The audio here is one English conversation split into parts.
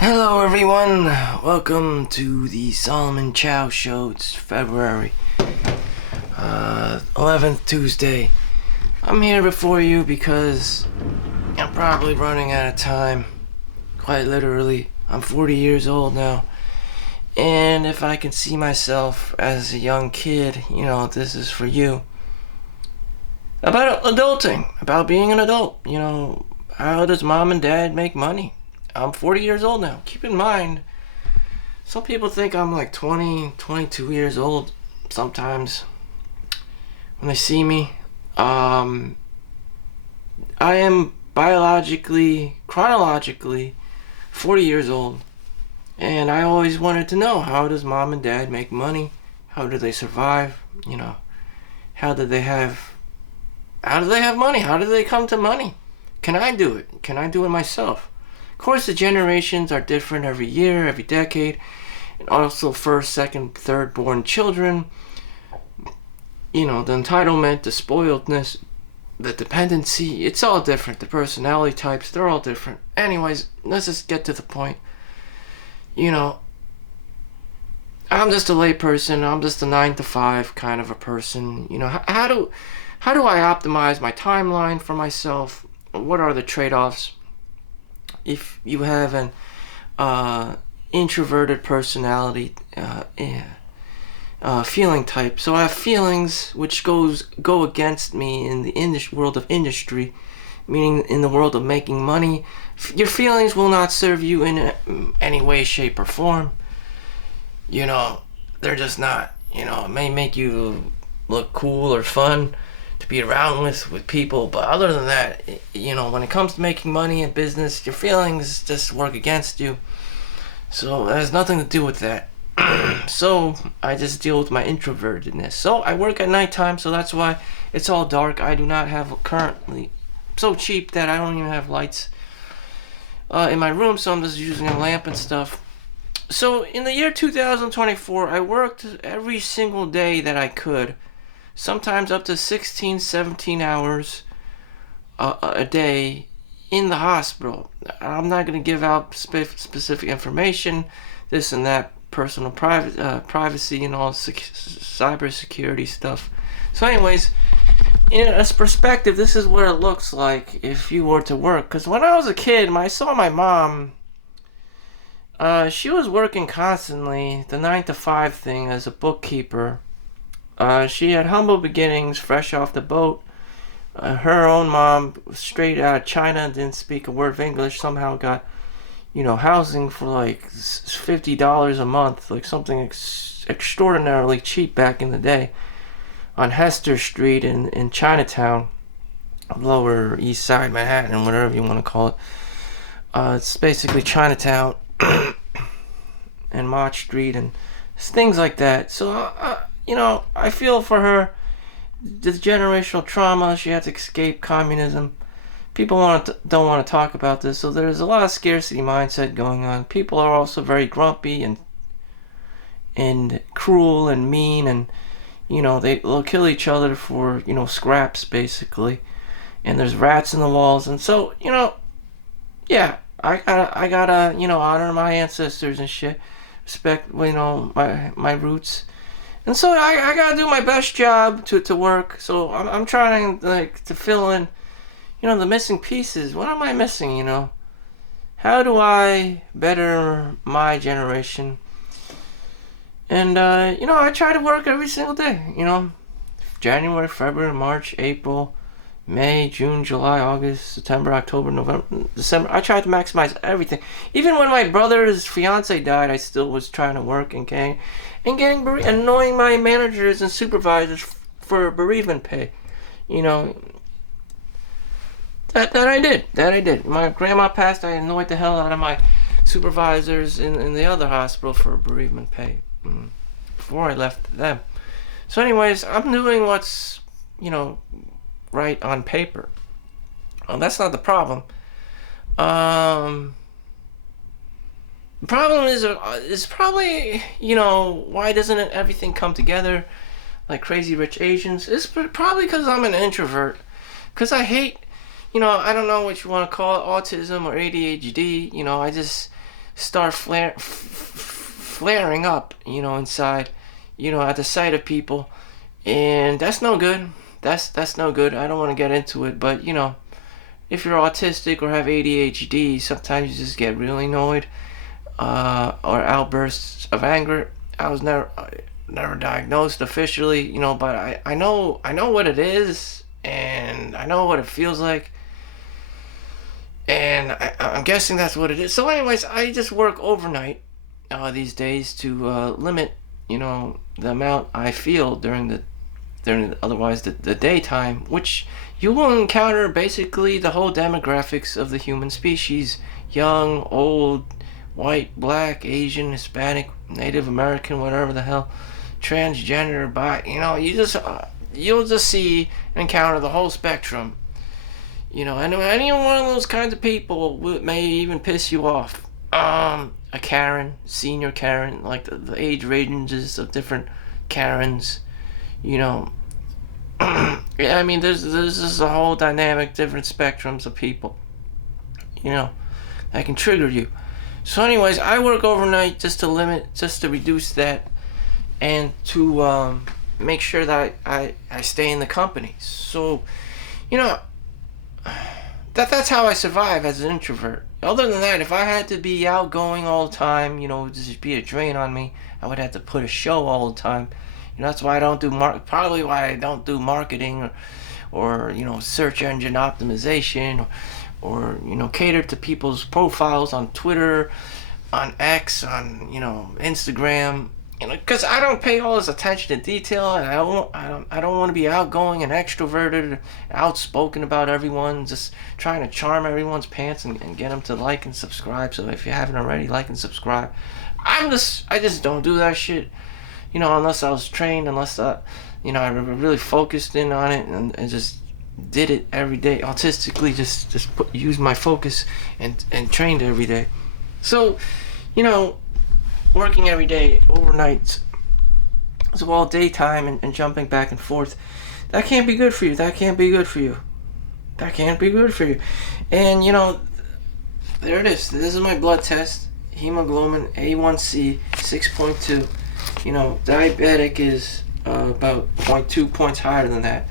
Hello everyone, welcome to the Solomon Chow Show. It's February 11th, Tuesday. I'm here before you because I'm probably running out of time. Quite literally, I'm 40 years old now. And if I can see myself as a young kid, this is for you. About adulting, about being an adult. How does mom and dad make money? I'm 40 years old now. Keep in mind, some people think I'm like 20, 22 years old sometimes when they see me. I am chronologically 40 years old. And I always wanted to know, how does mom and dad make money? How do they survive? How do they have money? How do they come to money? Can I do it? Can I do it myself? Of course, the generations are different every year, every decade, and also first, second, third born children. The entitlement, the spoiledness, the dependency, it's all different. The personality types, they're all different. Anyways, let's just get to the point. I'm just a lay person. I'm just a 9 to 5 kind of a person. How do I optimize my timeline for myself? What are the trade-offs? If you have an introverted personality, feeling type, so I have feelings which go against me in the world of industry, meaning in the world of making money. Your feelings will not serve you in any way, shape, or form. They're just not. It may make you look cool or fun to be around with people, but other than that, when it comes to making money in business, your feelings just work against you. So it has nothing to do with that. So I just deal with my introvertedness. So I work at nighttime, so that's why it's all dark. I do not have currently so cheap that I don't even have lights in my room, so I'm just using a lamp and stuff. So in the year 2024, I worked every single day that I could. Sometimes up to 16, 17 hours a day in the hospital. I'm not going to give out specific information, this and that, personal privacy and all cybersecurity stuff. So anyways, as perspective, this is what it looks like if you were to work. Because when I was a kid, I saw my mom. She was working constantly, the 9 to 5 thing as a bookkeeper. She had humble beginnings, fresh off the boat. Her own mom, straight out of China, didn't speak a word of English, somehow got, housing for like $50 a month, like something extraordinarily cheap back in the day, on Hester Street in Chinatown, Lower East Side Manhattan, whatever you want to call it. It's basically Chinatown and Mott Street and things like that. So, I feel for her. The generational trauma, she had to escape communism. People don't want to talk about this, so there's a lot of scarcity mindset going on. People are also very grumpy and cruel and mean, and they'll kill each other for scraps basically. And there's rats in the walls, and so yeah, I gotta honor my ancestors and shit, respect my roots. And so I gotta do my best job to work. So I'm trying to fill in, the missing pieces. What am I missing? How do I better my generation? And I try to work every single day. January, February, March, April, May, June, July, August, September, October, November, December. I tried to maximize everything. Even when my brother's fiance died, I still was trying to work and annoying my managers and supervisors for bereavement pay. That I did. My grandma passed. I annoyed the hell out of my supervisors in the other hospital for bereavement pay before I left them. So anyways, I'm doing what's right on paper. That's not the problem. The problem is probably, why doesn't everything come together like Crazy Rich Asians? It's probably because I'm an introvert. Because I hate, I don't know what you want to call it, autism or ADHD. I just start flaring up, inside, at the sight of people, and that's no good. That's no good. I don't want to get into it, but if you're autistic or have ADHD, sometimes you just get really annoyed, or outbursts of anger. I was never diagnosed officially, but I know what it is, and I know what it feels like, and I'm guessing that's what it is. So anyways, I just work overnight these days to limit, the amount I feel during otherwise the daytime, which you will encounter basically the whole demographics of the human species: young, old, white, black, Asian, Hispanic, Native American, whatever the hell, transgender, bi. You'll just see and encounter the whole spectrum. I know any one of those kinds of people may even piss you off. A Karen, senior Karen, like the age ranges of different Karens. Yeah, I mean, there's just a whole dynamic, different spectrums of people, that can trigger you. So anyways, I work overnight just to reduce that, and to make sure that I stay in the company. So, that's how I survive as an introvert. Other than that, if I had to be outgoing all the time, just be a drain on me, I would have to put a show all the time. That's why I don't do probably why I don't do marketing, or search engine optimization, or cater to people's profiles on Twitter, on X, on Instagram, because I don't pay all this attention to detail, and I don't want to be outgoing and extroverted, outspoken about everyone, just trying to charm everyone's pants and get them to like and subscribe. So if you haven't already, like and subscribe. I just don't do that shit. Unless I was trained, unless I really focused in on it, and just did it every day, autistically, just use my focus and trained every day. So, working every day, overnight, as well, daytime, and jumping back and forth, that can't be good for you. That can't be good for you. That can't be good for you. And, there it is. This is my blood test. Hemoglobin A1C 6.2. Diabetic is about 0.2 points higher than that.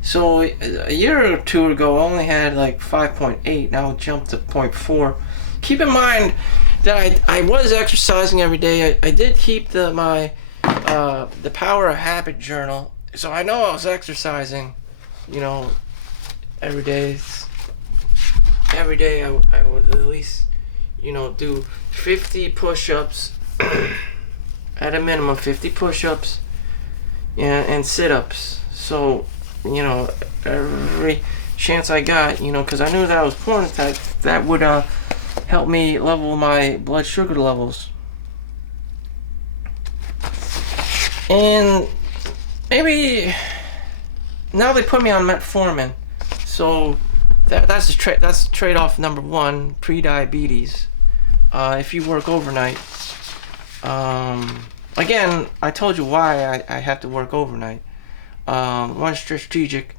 So a year or two ago, I only had like 5.8. Now it jumped to 0.4. Keep in mind that I was exercising every day. I did keep the Power of Habit journal, so I know I was exercising. Every day. Every day I would at least do 50 push-ups. At a minimum 50 push-ups, and sit-ups. So, every chance I got, because I knew that I was porn attack, that would help me level my blood sugar levels. And maybe now they put me on metformin, so that's the trade-off number one: prediabetes. If you work overnight. Again, I told you why I have to work overnight. One strategic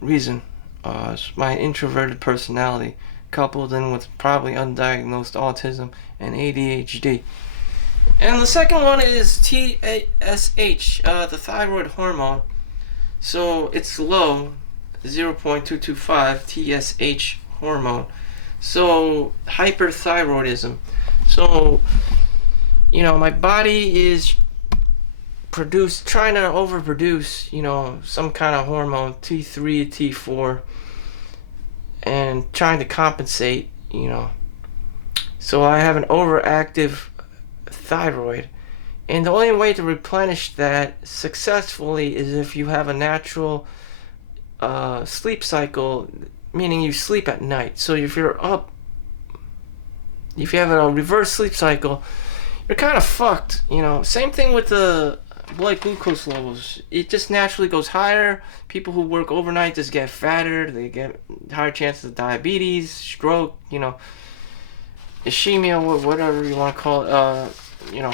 reason is my introverted personality, coupled in with probably undiagnosed autism and ADHD. And the second one is TSH, the thyroid hormone. So it's low, 0.225 TSH hormone. So hyperthyroidism. So, my body is trying to overproduce, some kind of hormone, T3, T4, and trying to compensate, So I have an overactive thyroid. And the only way to replenish that successfully is if you have a natural sleep cycle, meaning you sleep at night. So if you have a reverse sleep cycle, you're kind of fucked, Same thing with the blood glucose levels. It just naturally goes higher. People who work overnight just get fatter. They get higher chances of diabetes, stroke, ischemia, whatever you want to call it.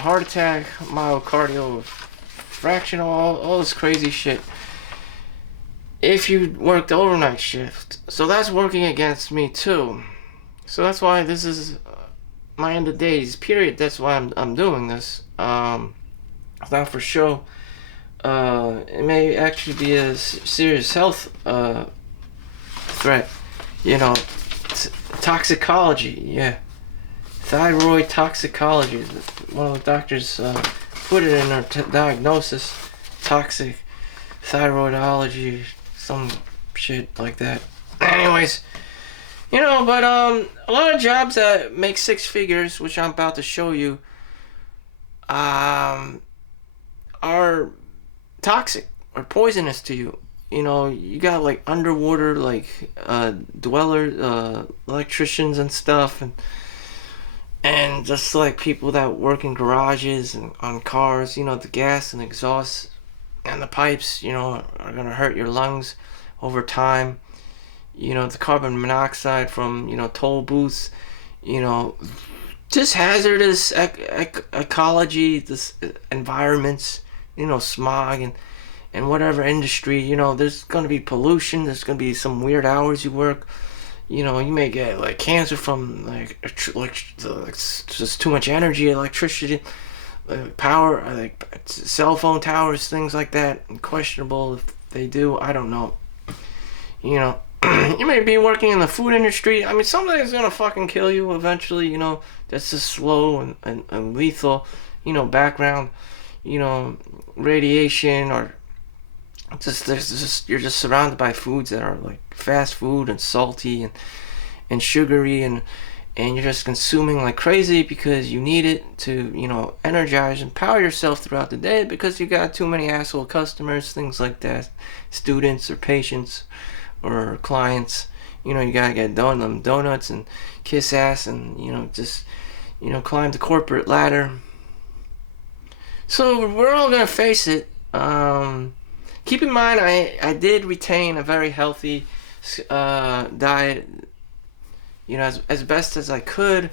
Heart attack, myocardial fraction, all this crazy shit. If you work the overnight shift. So that's working against me too. So that's why this is my end of days. Period. That's why I'm doing this. It's not for show. It may actually be a serious health threat. You know, toxicology. Yeah, thyroid toxicology. One of the doctors put it in her diagnosis. Toxic thyroidology, some shit like that. Anyways, but a lot of jobs that make six figures, which I'm about to show you, are toxic or poisonous to you. You got like underwater, like dweller, electricians and stuff, and just like people that work in garages and on cars. The gas and exhaust and the pipes, are gonna hurt your lungs over time. The carbon monoxide from toll booths, just hazardous ecology, this environments, smog and whatever industry. There's gonna be pollution. There's gonna be some weird hours you work. You may get like cancer from like just too much energy, electricity, power, like cell phone towers, things like that. Questionable if they do. I don't know. You may be working in the food industry. I mean, something's gonna fucking kill you eventually. That's just slow and lethal. Background. Radiation or you're just surrounded by foods that are like fast food and salty and sugary and you're just consuming like crazy because you need it to energize and power yourself throughout the day because you got too many asshole customers, things like that, students or patients or clients. You gotta get them donuts and kiss ass and just climb the corporate ladder. So we're all gonna face it. Keep in mind, I did retain a very healthy diet, as best as I could.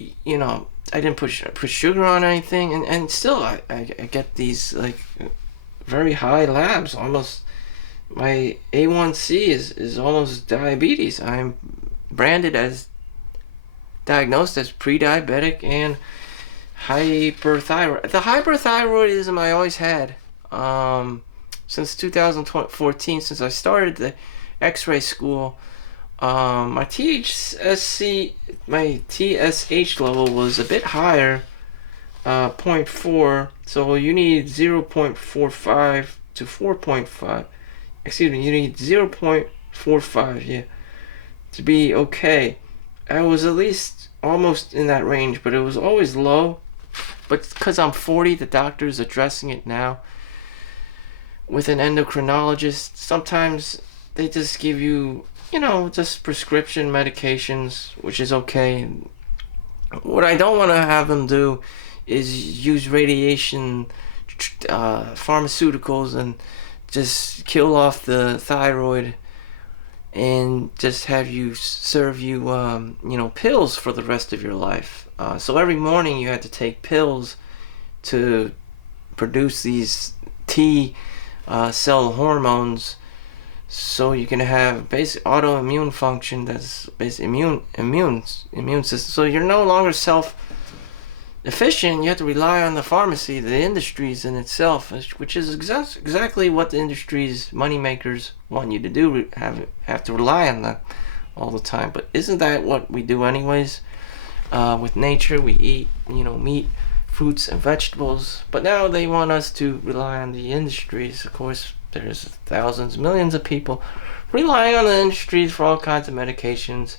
I didn't put sugar on anything, and still I get these like very high labs. Almost my A1C is almost diabetes. I'm diagnosed as pre-diabetic and hyperthyroid. The hyperthyroidism I always had. Since 2014, since I started the X-ray school, my TSH level was a bit higher, 0.4. So you need 0.45 to 4.5. Excuse me, you need 0.45, yeah, to be okay. I was at least almost in that range, but it was always low. But because I'm 40, the doctor's addressing it now with an endocrinologist. Sometimes they just give you, just prescription medications, which is okay. What I don't want to have them do is use radiation, pharmaceuticals, and just kill off the thyroid and just have you serve you, pills for the rest of your life. So every morning you have to take pills to produce these T cell hormones, so you can have basic autoimmune function. That's basic immune system. So you're no longer self-efficient. You have to rely on the pharmacy, the industries in itself, which is exactly what the industries, money makers, want you to do. Have to rely on that all the time. But isn't that what we do anyways? With nature, we eat meat, fruits and vegetables, but now they want us to rely on the industries. Of course, there's thousands, millions of people relying on the industries for all kinds of medications,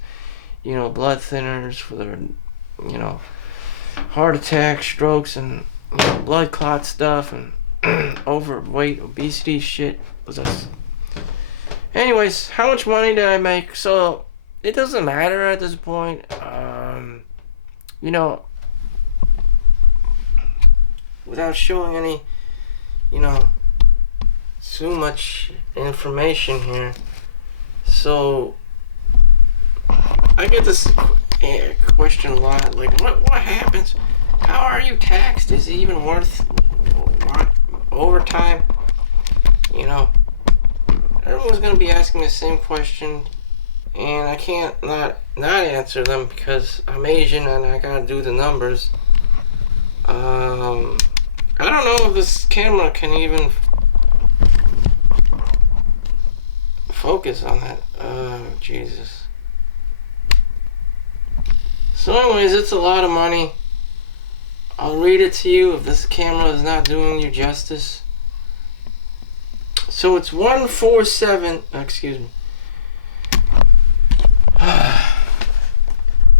blood thinners for their, heart attacks, strokes, and blood clot stuff, and overweight, obesity shit. Anyways, how much money did I make? So it doesn't matter at this point. Without showing any, too much information here. So I get this question a lot, like what happens? How are you taxed? Is it even worth overtime? Everyone's gonna be asking the same question, and I can't not answer them because I'm Asian and I gotta do the numbers. I don't know if this camera can even focus on that. Oh, Jesus. So anyways, it's a lot of money. I'll read it to you if this camera is not doing you justice. So it's 147, excuse me.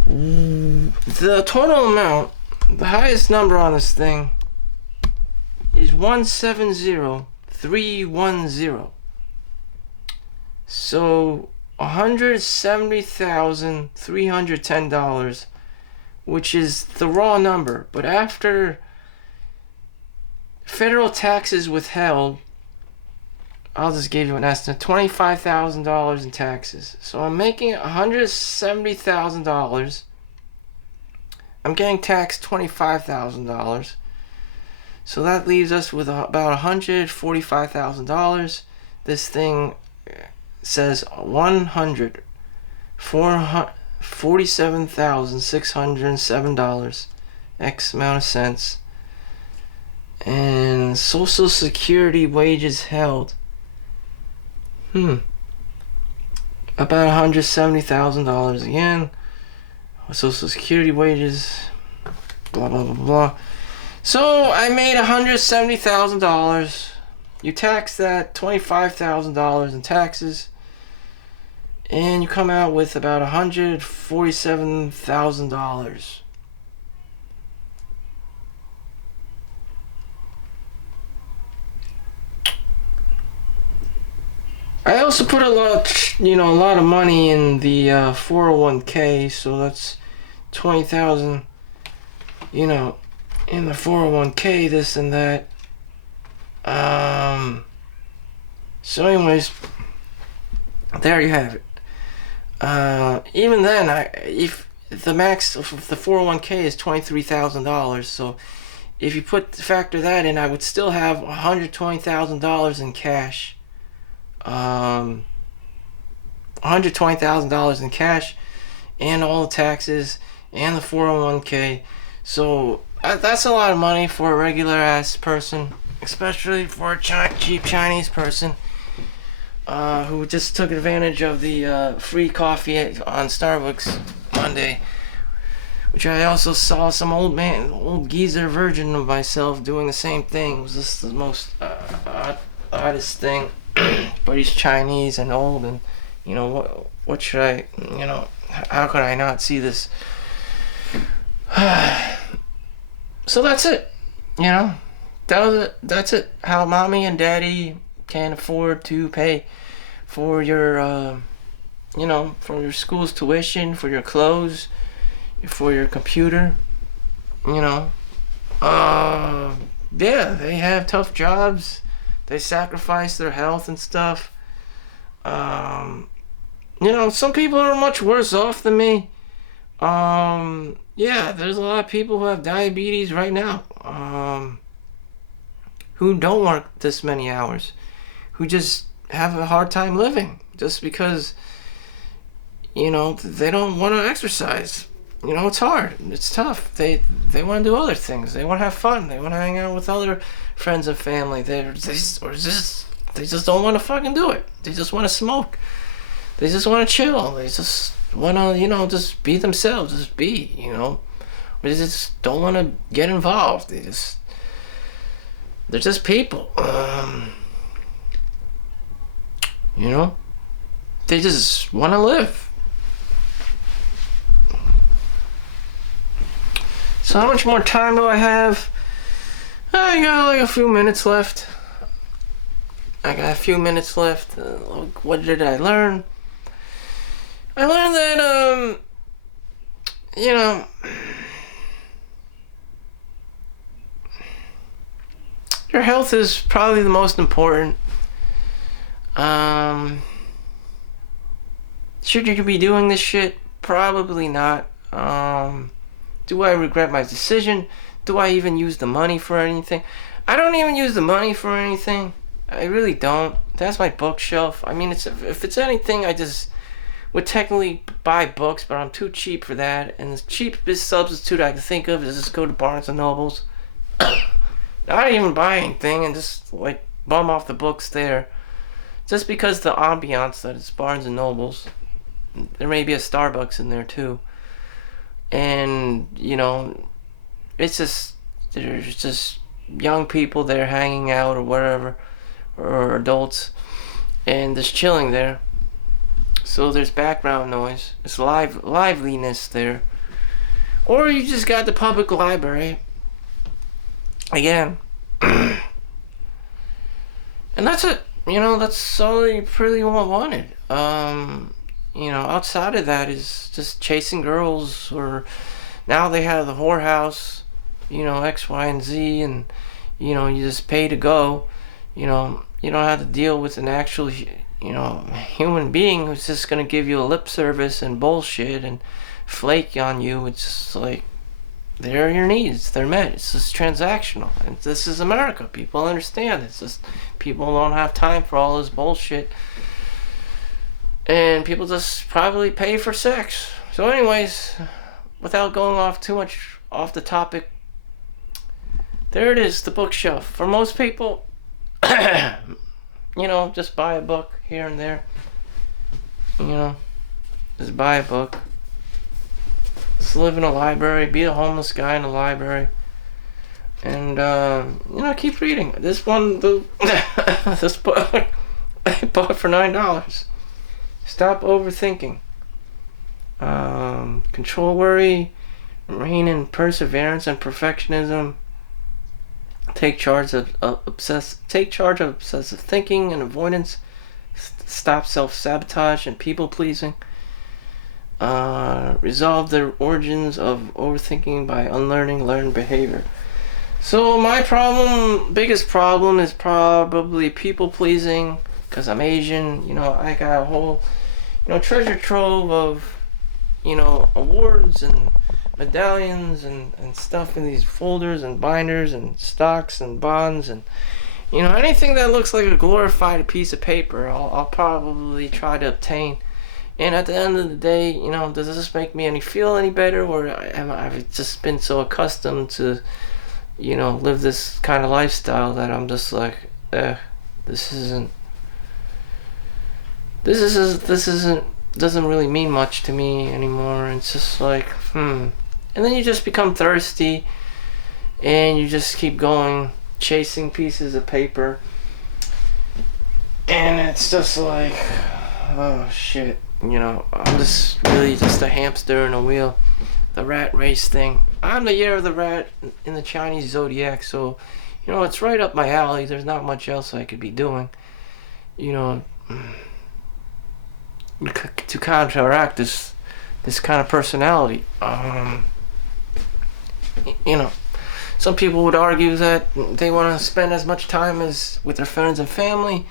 The total amount, the highest number on this thing is 170,310. So $170,310, which is the raw number. But after federal taxes withheld, I'll just give you an estimate, $25,000 in taxes. So I'm making $170,000. I'm getting taxed $25,000. So that leaves us with about $145,000. This thing says $147,607, X amount of cents. And Social Security wages held. About $170,000 again. Social Security wages, blah blah blah blah. So I made $170,000. You tax that $25,000 in taxes, and you come out with about $147,000. I also put a lot of money in the 401k, so that's 20,000, in the 401k, this and that. So anyways, there you have it. Even then, if the max of the 401k is $23,000, so if you factor that in, I would still have $120,000 in cash. $120,000 in cash, and all the taxes, and the 401k. So that's a lot of money for a regular ass person, especially for a cheap Chinese person who just took advantage of the free coffee on Starbucks Monday, which I also saw some old geezer version of myself doing the same thing. It was just the most oddest thing. But he's Chinese and old, and what should I, how could I not see this? So that's it, that's it. How mommy and daddy can afford to pay for your, for your school's tuition, for your clothes, for your computer, yeah, they have tough jobs. They sacrifice their health and stuff. Some people are much worse off than me. Yeah, there's a lot of people who have diabetes right now, who don't work this many hours, who just have a hard time living just because, they don't want to exercise. It's hard. It's tough. They want to do other things. They want to have fun. They want to hang out with other friends and family. They just don't want to fucking do it. They just want to smoke. They just want to chill. They just want to, just be themselves. Just be, They just don't want to get involved. They're just people. They just want to live. So how much more time do I have? I got like a few minutes left. What did I learn? I learned that, your health is probably the most important. Should you be doing this shit? Probably not. Do I regret my decision? Do I even use the money for anything? I don't even use the money for anything. I really don't. That's my bookshelf. I mean, if it's anything, I just would technically buy books, but I'm too cheap for that. And the cheapest substitute I can think of is just go to Barnes and Nobles. Not even buy anything and just like bum off the books there. Just because the ambiance that it's Barnes and Nobles. There may be a Starbucks in there too. And, you know, it's just, there's just young people there hanging out or whatever, or adults, and just chilling there. So there's background noise. It's liveliness there. Or you just got the public library. Again. And that's it. You know, that's all you really wanted. You know, outside of that is just chasing girls, or now they have the whorehouse, you know, X, Y, and Z, and, you know, you just pay to go. You know, you don't have to deal with an actual, you know, human being who's just going to give you a lip service and bullshit and flake on you. It's just like, there are your needs. They're met. It's just transactional. And this is America. People understand. It's just people don't have time for all this bullshit. And people just probably pay for sex. So anyways, without going off too much off the topic, there it is, the bookshelf. For most people, you know, just buy a book here and there. You know, just buy a book. Just live in a library, be a homeless guy in a library. And, you know, keep reading. This one, this book, I bought for $9. Stop overthinking. Control worry, rein in perseverance and perfectionism. Take charge of obsessive thinking and avoidance. Stop self-sabotage and people-pleasing. Resolve the origins of overthinking by unlearning learned behavior. So my biggest problem is probably people-pleasing, because I'm Asian. You know, I got a whole, you know, treasure trove of, you know, awards and medallions and stuff in these folders and binders and stocks and bonds, and, you know, anything that looks like a glorified piece of paper, I'll probably try to obtain. And at the end of the day, you know, does this make me feel any better, or am I've just been so accustomed to, you know, live this kind of lifestyle that I'm just like, this doesn't really mean much to me anymore. It's just like, And then you just become thirsty, and you just keep going, chasing pieces of paper, and it's just like, oh shit. You know, I'm just really just a hamster in a wheel. The rat race thing. I'm the year of the rat in the Chinese zodiac, so, you know, it's right up my alley. There's not much else I could be doing, you know, to counteract this kind of personality. You know, some people would argue that they want to spend as much time as with their friends and family,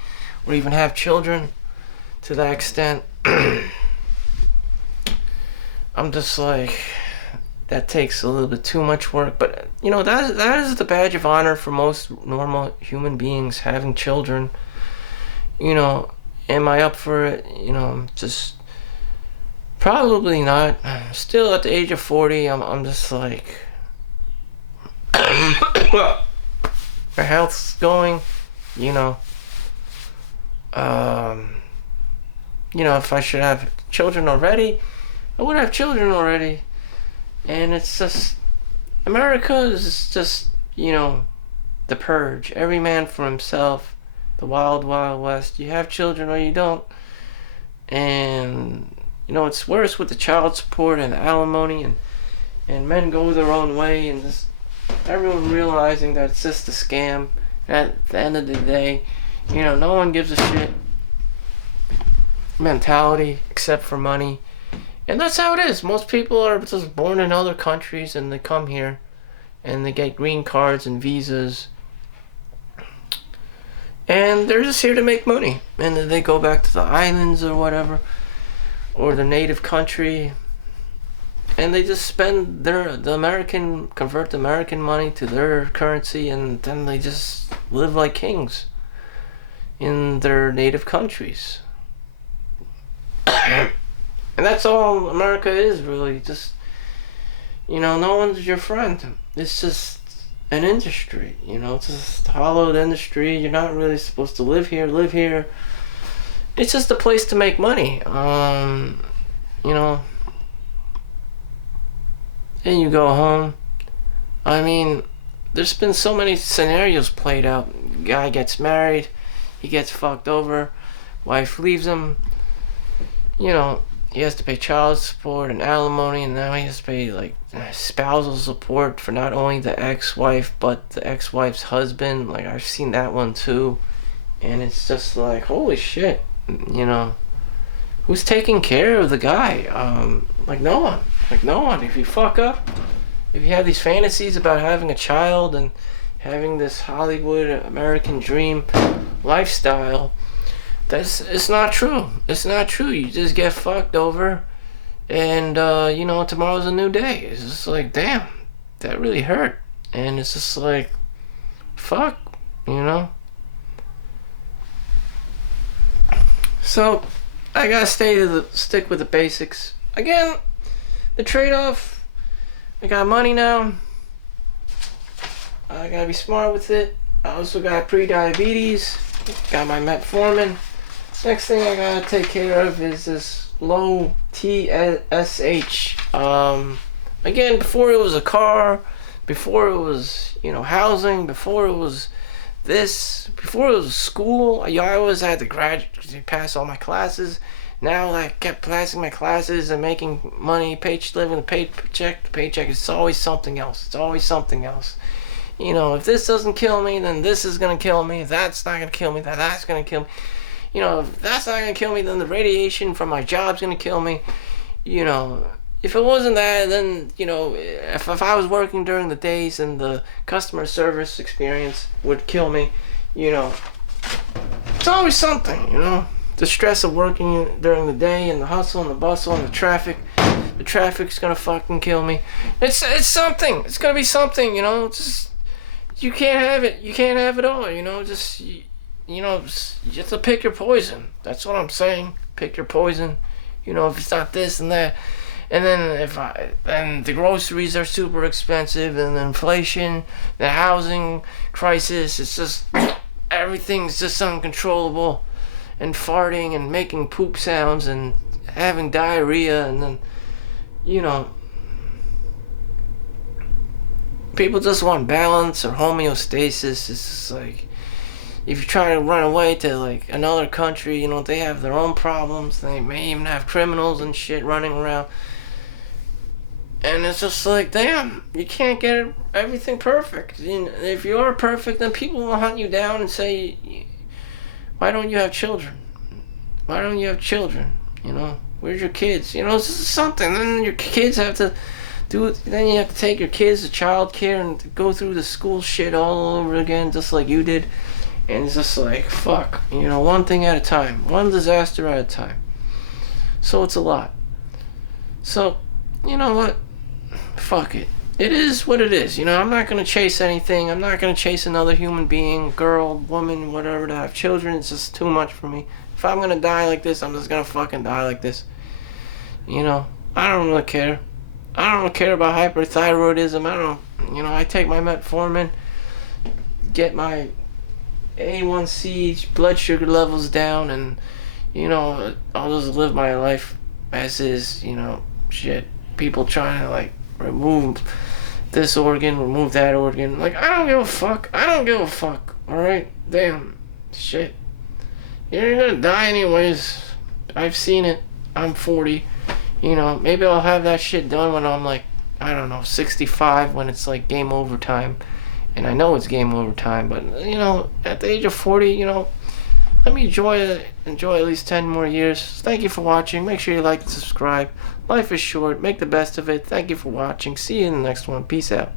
or even have children. To that extent, I'm just like, that takes a little bit too much work. But, you know, that is the badge of honor for most normal human beings, having children. You know, am I up for it? You know, just probably not. Still at the age of 40, I'm just like, my health's going, you know. You know, if I should have children already, I would have children already. And it's just, America is just, you know, the purge. Every man for himself. The wild, wild west. You have children or you don't. And, you know, it's worse with the child support and the alimony, and men go their own way, and just everyone realizing that it's just a scam. At the end of the day, you know, no one gives a shit mentality except for money. And that's how it is. Most people are just born in other countries, and they come here and they get green cards and visas, and they're just here to make money, and then they go back to the islands or whatever, or their native country, and they just spend convert the American money to their currency, and then they just live like kings in their native countries. And that's all America is, really. Just, no one's your friend. It's just an industry, it's just a hollowed industry. You're not really supposed to live here. It's just a place to make money. And you go home. I mean, there's been so many scenarios played out. Guy gets married, he gets fucked over, wife leaves him, he has to pay child support and alimony, and now he has to pay like spousal support for not only the ex-wife but the ex-wife's husband. Like, I've seen that one too, and it's just like, holy shit, who's taking care of the guy? Like no one. If you fuck up, if you have these fantasies about having a child and having this Hollywood American dream lifestyle, it's not true. It's not true. You just get fucked over, and tomorrow's a new day. It's just like, damn, that really hurt. And it's just like, fuck, So I gotta stick with the basics. Again, the trade-off, I got money now. I gotta be smart with it. I also got prediabetes. Got my metformin. Next thing I gotta take care of is this low TSH. Again, before it was a car, before it was, housing, before it was this, before it was school, I always had to graduate, pass all my classes. Now I kept passing my classes and making money, living the paycheck to paycheck. It's always something else. If this doesn't kill me, then this is gonna kill me. If that's not gonna kill me, then that's gonna kill me. If that's not gonna kill me, then the radiation from my job's gonna kill me. If it wasn't that, then, if I was working during the days and the customer service experience would kill me, it's always something, The stress of working during the day and the hustle and the bustle and the traffic's gonna fucking kill me. It's something. It's gonna be something, Just, you can't have it. You can't have it all, Just, you have to pick your poison. That's what I'm saying. Pick your poison. If it's not this and that. And then then the groceries are super expensive, and the inflation, the housing crisis, it's just, everything's just uncontrollable, and farting and making poop sounds and having diarrhea, and then, people just want balance or homeostasis. It's just like, if you try to run away to like another country, they have their own problems. They may even have criminals and shit running around. And it's just like, damn, you can't get everything perfect. If you are perfect, then people will hunt you down and say, why don't you have children? Why don't you have children? Where's your kids? It's just something. Then your kids have to do it. Then you have to take your kids to child care and go through the school shit all over again, just like you did. And it's just like, fuck, one thing at a time, one disaster at a time. So it's a lot. So, you know what? Fuck it. It is what it is. I'm not going to chase anything. I'm not going to chase another human being, girl, woman, whatever, to have children. It's just too much for me. If I'm going to die like this, I'm just going to fucking die like this. I don't really care. I don't care about hyperthyroidism. I take my metformin, get my A1C blood sugar levels down, and I'll just live my life as is. Shit, people trying to like remove this organ, remove that organ, like, I don't give a fuck. All right, damn, shit, you're gonna die anyways. I've seen it. I'm 40. Maybe I'll have that shit done when I'm like, I don't know, 65, when it's like game over time. And I know it's game over time, but at the age of 40, let me enjoy at least 10 more years. Thank you for watching. Make sure you like and subscribe. Life is short. Make the best of it. Thank you for watching. See you in the next one. Peace out.